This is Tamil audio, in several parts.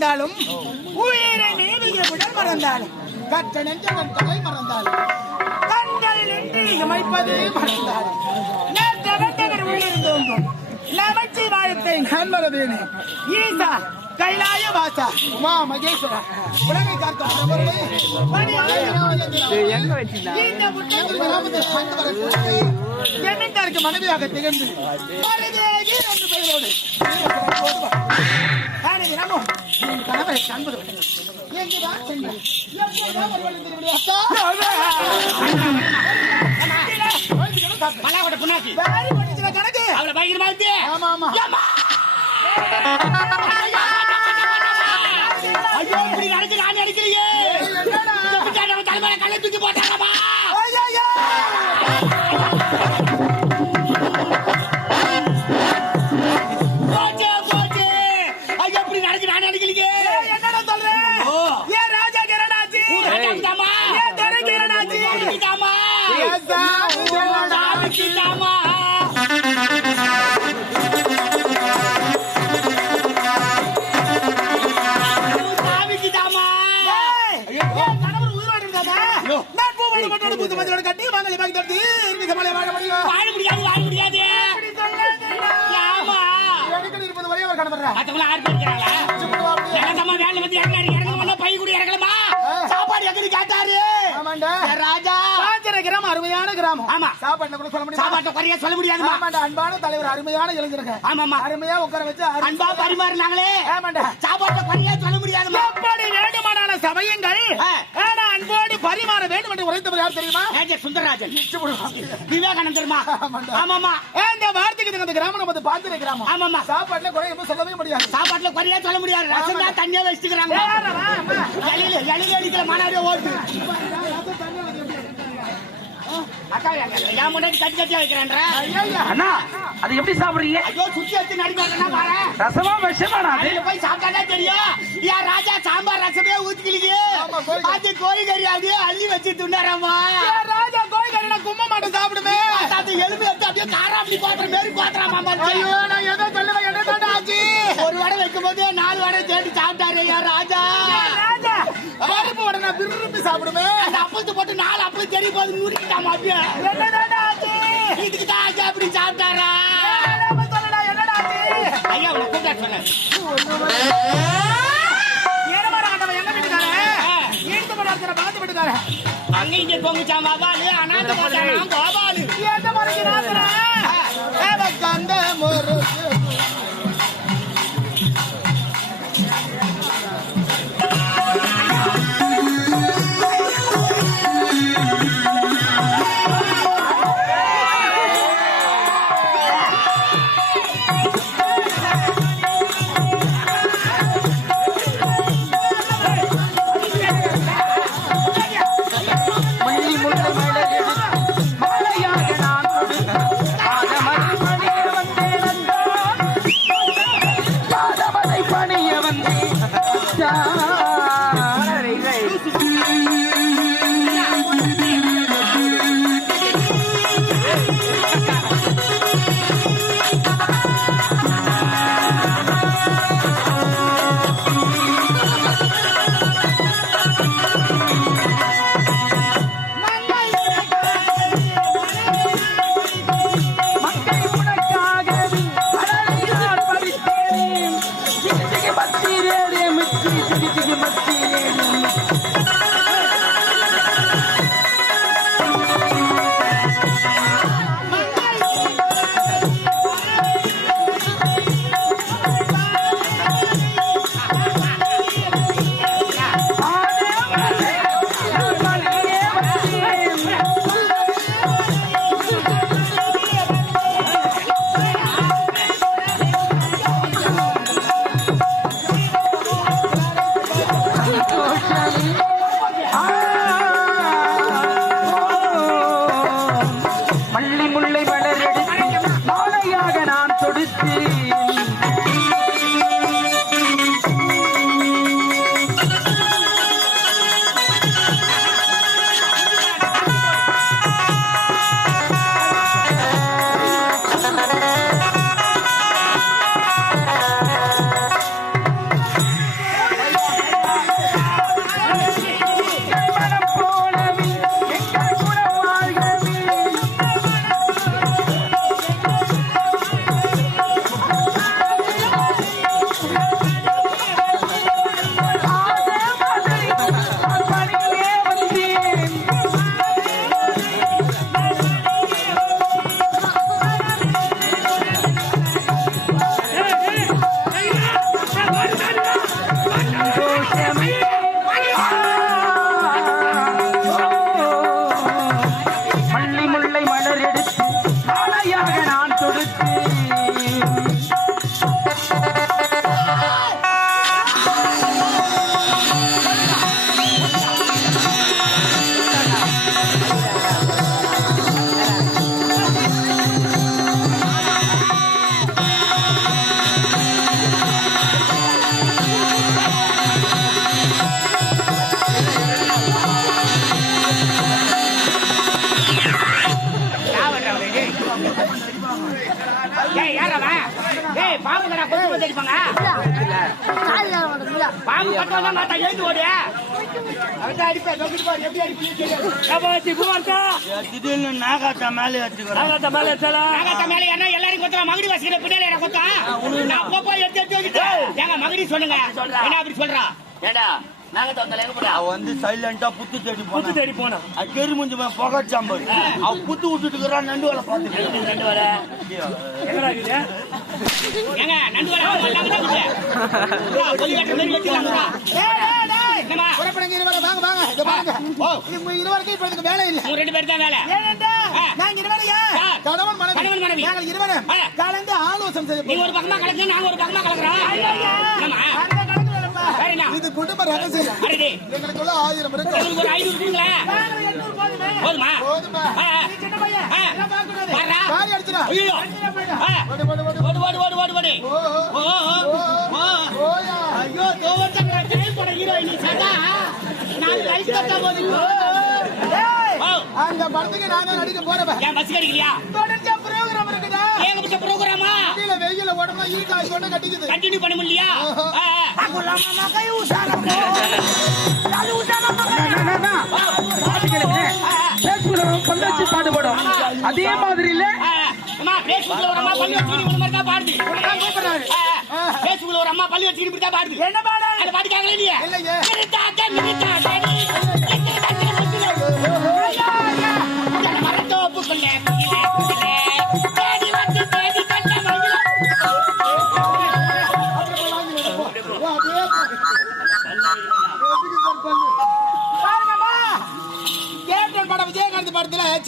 மறந்தாலும் உயிரை நீதிய உடல் மறந்தாலும் கற்ற நெஞ்சவன் தலை மறந்தாலும் கண்கள் நின்று இமைப்பது மறந்தாலும் நேற்ற வெட்டவர் உள்ளிருந்தோம் நமச்சி வாழ்த்தை நான் மறவேனே ஈசா கைலாய வாசா உமா மகேஸ்வரா உலகை காத்த மனைவியாக திகழ்ந்து என்று பெயரோடு. தினமும் என் கணவரை காண்பது எங்குதான் சென்றார் புண்ணாக்கு கணக்கு அவளை பயங்கரமா இருக்கு ஆமா ஆமா ஐயோ இப்படி நான் தூக்கி போட்டாங்கம்மா மஞ்சளோடு கட்டி மாங்கல்ய பாக்கி தொடுத்து இருக்கு சமாளிய வாழ முடியும். வாழ முடியாது வாழ முடியாது. ஆமா இருப்பது. மத்தவங்க ஆறு கிராமம் அருமையான கிராமம். ஆமா. சாப்பாட்டுல கூட சொல்ல முடியுமா? சாப்பாட்டை குறைய சொல்ல முடியாதுமா? ஆமாண்டா அன்பான தலைவர் அருமையான இளைஞருங்க ஆமாமா அருமையா உட்கார வச்சு அன்பா பரிமாறினாங்களே ஆமாண்டா. சாப்பாட்டை குறைய சொல்ல முடியாதுமா? எப்படி வேண்டுமானால சமயங்கள் அன்போடு பரிமாற வேண்டும் என்று உரைத்தவர் யார் தெரியுமா? சுந்தரராஜன். விவேகானந்தர்மா. ஆமாமா இந்த வார்த்தைக்கு தகுந்த கிராமம் நம்ம பாத்துற கிராமம். ஆமாமா சாப்பாட்டுல குறை எப்பவும் சொல்லவே முடியாது. சாப்பாட்டுல குறைய சொல்ல முடியாது. ரசம் தான் தண்ணியா வச்சுக்கிறாங்க. எலியில அடிக்கிற மாநாடு ஓட்டு. என் முன்னாடி கட்டி கட்டியா வைக்கிறேன்ற? ஐயா, அண்ணா அது எப்படி சாப்பிடுறீங்க? ஐயோ சுத்தி எடுத்து நடிப்பாங்கன்னா பாரு. ரசமா விஷமாடா அது? அதுல போய் சாப்பிட்டாதான் தெரியும். ஏன் ராஜா சாம்பார் ரசமே கறி. அது கோழி கறி அப்படியே அள்ளி வச்சு துண்டாராமா ராஜா கோழி கறி நான் கும்ப மாட்டேன் சாப்பிடுமே. அந்த எலும்பு எடுத்து அப்படியே காரம் அப்படி பாக்குற மாரி பாக்குறாமா ஐயோ நான் எதோ சொல்லுவேன்? என்ன தாண்டா ஆச்சு? ஒரு வடை வைக்கும் போது நாலு வடை தேடி சாப்பிட்டாரு ஐயா ராஜா ஏன் ராஜா பருப்பு வடை நான் விரும்பி சாப்பிடுமே அந்த அப்பளத்தை போட்டு நாலு அப்பளம் தெரியும் போது தாண்டா ஆச்சு? இதுக்கு தான் ஐயா அப்படி சாப்பிட்டாரா? ஏடாம சொல்லுடா, என்னடா ஆச்சு? ஐயா உன கூப்பிட்டா சொன்னேன். ஏனமாடா ஆண்டவன் எங்க வீட்டுக்காரன்? ஈர்த்து கொண்டாடுற பக்கத்து வீட்டுக்காரன். அங்க இங்க பொங்குச்சா பாபாலு அனாத போட்டானா கோபாலு எந்த மரத்து ராத்திரா? எனக்கு கொத்து அடிப்பாங்க பாம்பு கட்டவா மாட்டா? எழுந்து ஓடு. அவன் அடிப்பேன் எப்படி அடிப்பீங்க நாகாத்தா மேலே ஏற்றிக்கிறேன் நாகத்த மேல ஏத்தல நாகத்த மேல என்ன எல்லாரும் கொத்தா மகடி வாசிக்கிற பின்னாடி என்ன கொத்தா? நான் போப்போ எடுத்து எடுத்து வச்சுட்டு ஏங்க மகடி சொல்லுங்க. என்ன அப்படி சொல்றா? ஏண்டா? அவ வந்து சைலண்டா புத்து தேடி புத்து தேடி போனா அது கெரி முஞ்சி புகை சாம்பல் அவ புத்து விட்டுட்டு இருக்கிறான் நண்டு வேலை ஏங்க நண்டு எனக்கு வேலை இல்ல. ரெண்டு பேர் தான் வேலை. நாங்க? ஆ. கணவன் மனைவி. நாங்கள் இருவரும். கலந்து ஆலோசனை செய்ய நீங்க ஒரு பக்கமா நாங்க ஒரு பக்கமா கலக்குறோம் இது குடும்ப ரகசியம் எங்களுக்குள்ள ஆயிரம் இருக்கு ஒரு ஐநூறு இருக்குங்களா நாங்கள் எண்ணூறு போதுமே. போதுமா போதுமா ஆ, ஆ. நீ சின்ன பையன் ஆ. இதெல்லாம் பார்க்கக்கூடாது. வர்றா. காரி அடிச்சிடா. ஐயோ. அடிச்சிடா போயிடா. ஆ. ஓடு, ஓடு, ஓடு. ஓடு ஓடு ஓடு ஓடு ஓடு ஓ, ஓ. ஓ ஓ ஓ ஓ ஓயா. ஐயோ தோவத்தங்க ஜெயில் போட ஹீரோயின் சதா நான் லைட் கட்ட போது அந்த படத்துக்கு நானே நடிக்க போறேன் ஏன் பஸ் கிடைக்கலையா தொடர்ச்சியா பிடிச்ச ப்ரோக்ராமா வெயில உடம்புல ஈக்காய் கொண்டு கட்டிக்குது. கண்டினியூ பண்ண முடியலையா அதே மாதிரி இல்ல அம்மா பேஸ்புக்ல ஒரு அம்மா பள்ளி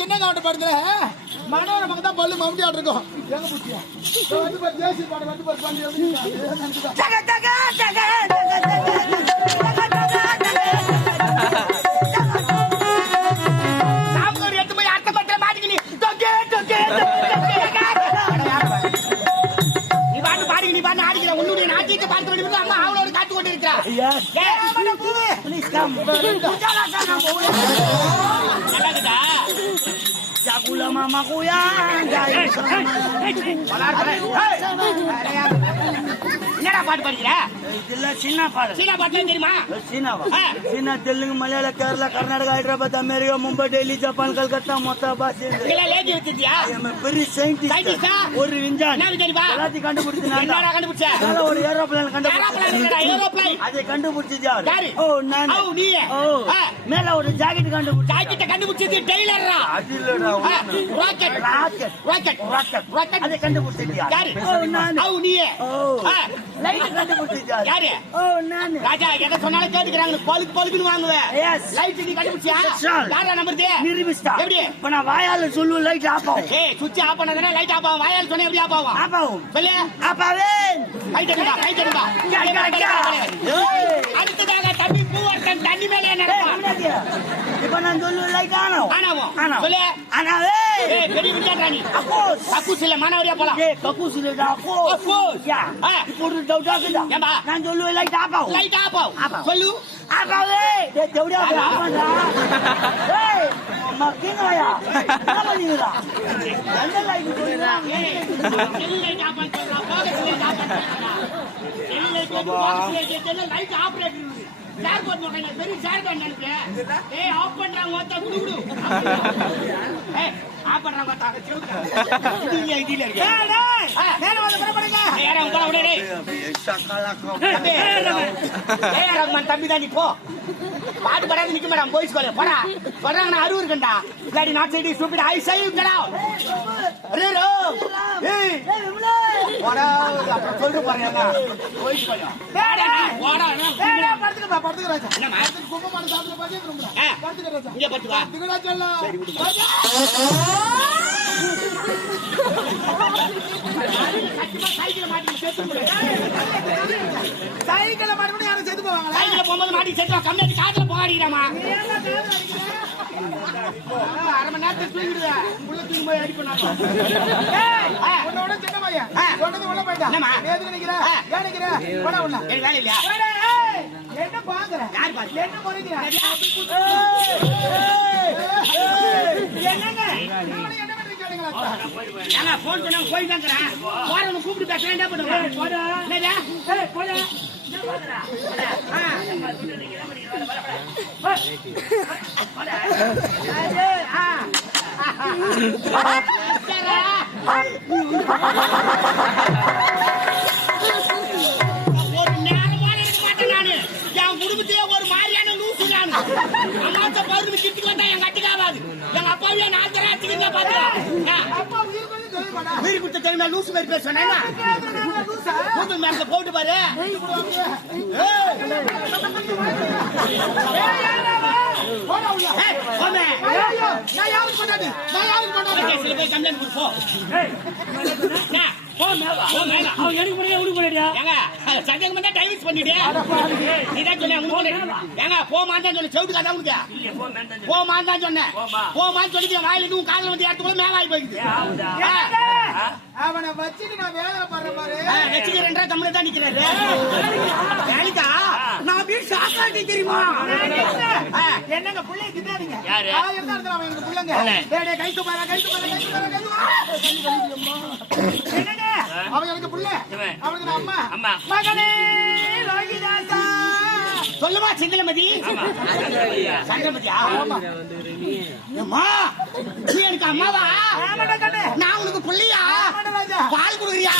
சின்ன கவுண்ட் படத்துல மனோரமக்கு தான் பல்லு மம்முட்டி இருக்கும் எங்க பூச்சியா வந்து பாரு தேசிய பாடம் வந்து பாரு பல்லு எப்படி இருக்கு? சாம்பூர் எடுத்து जागुला मामा कुया जाय என்னடா பாட்டு பாடுகிற? இதெல்லாம் சின்ன பாடல். சீனா பாட்டு தெரியுமா? சீனாவா. சீனா தெலுங்கு மலையாள கேரளா கர்நாடகா ஹைதராபாத் அமெரிக்கா மும்பை டெல்லி ஜப்பான் கல்கத்தா மொத்த பாஷை இதெல்லாம் லேடி வச்சிருக்கியா? பெரிய Scientist. சயின்டிஸ்ட் ஆ? ஒரு விஞ்ஞானி. என்ன விஞ்ஞானிப்பா? எல்லாத்தையும் கண்டுபிடிச்சு நான் என்னடா கண்டுபிடிச்ச? தான். ஒரு ஏரோப்ளேன் ஏரோப்ளேன் இல்லடா, கண்டுபிடிச்சு ஏரோப்ளேன். அதை கண்டுபிடிச்சது யாரு? யாரு? ஓ நான். ஓ, நீயே. ஓ ஆ. மேல ஒரு ஜாக்கெட் கண்டுபிடிச்சு. ஜாக்கெட்டை கண்டுபிடிச்சது டெய்லரா அது இல்லடா rocket rocket rocket rocket rocket அதை கண்டுபிடிச்சது யாரு? யாரு? ஓ நான். ஓ நீயே. ஓ. ஆ, லைட் கண்டுபிடிச்சது யாரு? ஓ நான். ராஜா எதை சொன்னாலும் கேட்டுக்கிறாங்க. பழுக்கு பழுக்குன்னு வாங்குவேன். லைட் நீ கண்டுபிடிச்சியா Sure. யாரா நம்புறது? நிரூபிச்சிட்டா. எப்படி? இப்ப நான் வாயால சொல்லுவேன் லைட் ஆஃப் ஆகும். ஏய் சுவிட்ச் ஆஃப் பண்ணதானே லைட் ஆஃப் ஆகும். வாயால் சொன்னா எப்படி ஆஃப் ஆகும்? ஆஃப் ஆகும். சொல்லு. அடுத்ததாக தம்பி பூவர்த்தன் தண்ணி மேலே நடப்பான் இப்ப நான் சொல்லுவேன் லைட் ஆனோம் ஆனாவும் ஆனாவும். சொல்லு. ஆனாவே இல்ல மானவரியா போலாம். ஏ கக்கூஸ் இல்லடா அக்கோஸ் அக்கோஸ். யா ஆ. இப்போ ஒரு டவுட் ஆகுதா ஏம்பா? நான் சொல்லுவேன் லைட் ஆஃப் ஆகும். லைட் ஆஃப் ஆஃப் ஆகும். டேய் சார் போட்டு நோக்கல பெரிய சார் ஏய் ஆஃப் பண்றாங்க மொத்த குடு குடு. ஏய் ஆஃப் பண்றாங்க மொத்த இது இல்ல இது இல்ல இருக்கு ஏய், டேய், மேல வந்து. ஏய் யாரா உட்கார விடு டேய். தம்பி, ஏய் ரஹ்மான் தம்பி தான் நீ போ. பாட்டு பாடாத நிக்க மேடம் போய் ஸ்கூல்ல போடா. சொல்றாங்க நான் அருவு இருக்கேன்டா இல்லாடி not side stupid I say you get out ரீரோ. ஏய். போடா. அப்புறம் சொல்லிட்டு பாருங்க போய் ஸ்கூல்ல டேய், டேய். போடா ஏய், டேய், படுத்துக்கப்பா, படுத்துக்க ராஜா. என்னம்மா? படுத்துக்க, கும்பமாடு சாப்பிட்டு படுத்துக்க திரும்புடா. ஆ. படுத்துக்க ராஜா. இங்க படுத்து வா படுத்துக்க ராஜா எல்லாம். ராஜா. சத்தியமா சைக்கிள் மாட்டி யாரும் செத்து போவாங்களா? சைக்கிள் போகும்போது மாட்டி செத்து கம்மியாட்டி காத்துல போகாடிக்கிறாமா நீ என்ன காதுல அடிக்கிற? அரை மணி நேரத்துக்கு தூங்கிடுவேன் உள்ள தூங்கி போய். உன்னோட சின்ன பையன். சொன்னது உள்ள போயிட்டான். ஏன் வேலை இல்லையா என்ன பாக்குற? என்ன முறைக்கிற? என்னங்க? என்ன ஏங்க போன் சொன்னா போய் தாங்கிறேன் போறவங்க கூப்பிட்டு பேசுறேன் என்ன பண்ணுவேன் போடா. என்னது? ஏய், போடா. பௌர்ணமி கிட்டுக்கு வந்தா எங்க அட்டிக்காவாது எங்க அப்பாவே நான் தரேன் அட்டிக்கிங்க பாத்துக்கலாம் வீடு கொடுத்த தெரியுமா லூசு மாதிரி போட்டு பாரு. நான் யாருக்கு நான் யாருக்கு கம்ப்ளைண்ட் கொடுப்போ ஏய், ஏன்? போ மேவா. அவன் எனக்கு முன்னாடியே? ஏங்க சந்தேகம் பண்ணா டைவர்ஸ் பண்ணிடு நீதான் சொன்னேன். ஏங்க போமான்னு தான் சொன்னேன் செவிட்டு கதை உனக்கு? போமான்னு தான் சொன்னேன் போமா. போமான்னு சொல்லிட்டு வாயில உன் காதுல வந்து இடத்துக்குள்ள மேவாய் போயிடுது? அவனை வச்சுட்டு நான் வேலை பண்ற பாரு ஆ, வச்சுக்க ரெண்டரை கம்முனு தான் நிக்கிறாரு. வேலைக்கா நான் வீடு சாக்காட்டி தெரியுமா? ஆ. என்னங்க பிள்ளை திட்டாதீங்க யாரு? தான் இருந்தா அவன் எனக்கு பிள்ளைங்க? பிள்ளை. டேய் கை தூப்பாரா கை தூப்பாரா கை தூப்பாரா கை தூப்பாரா என்னங்க? அவன் எனக்கு பிள்ளை. இவன். அவனுக்கு நான் அம்மா. அம்மா. மகனே! சொல்லுமா செந்திலமதி. சந்திரமதியா? சந்திரமதியா அம்மா நீ எனக்கு அம்மாவா? நான் உனக்கு புள்ளியா? பால் குடுக்குறியா?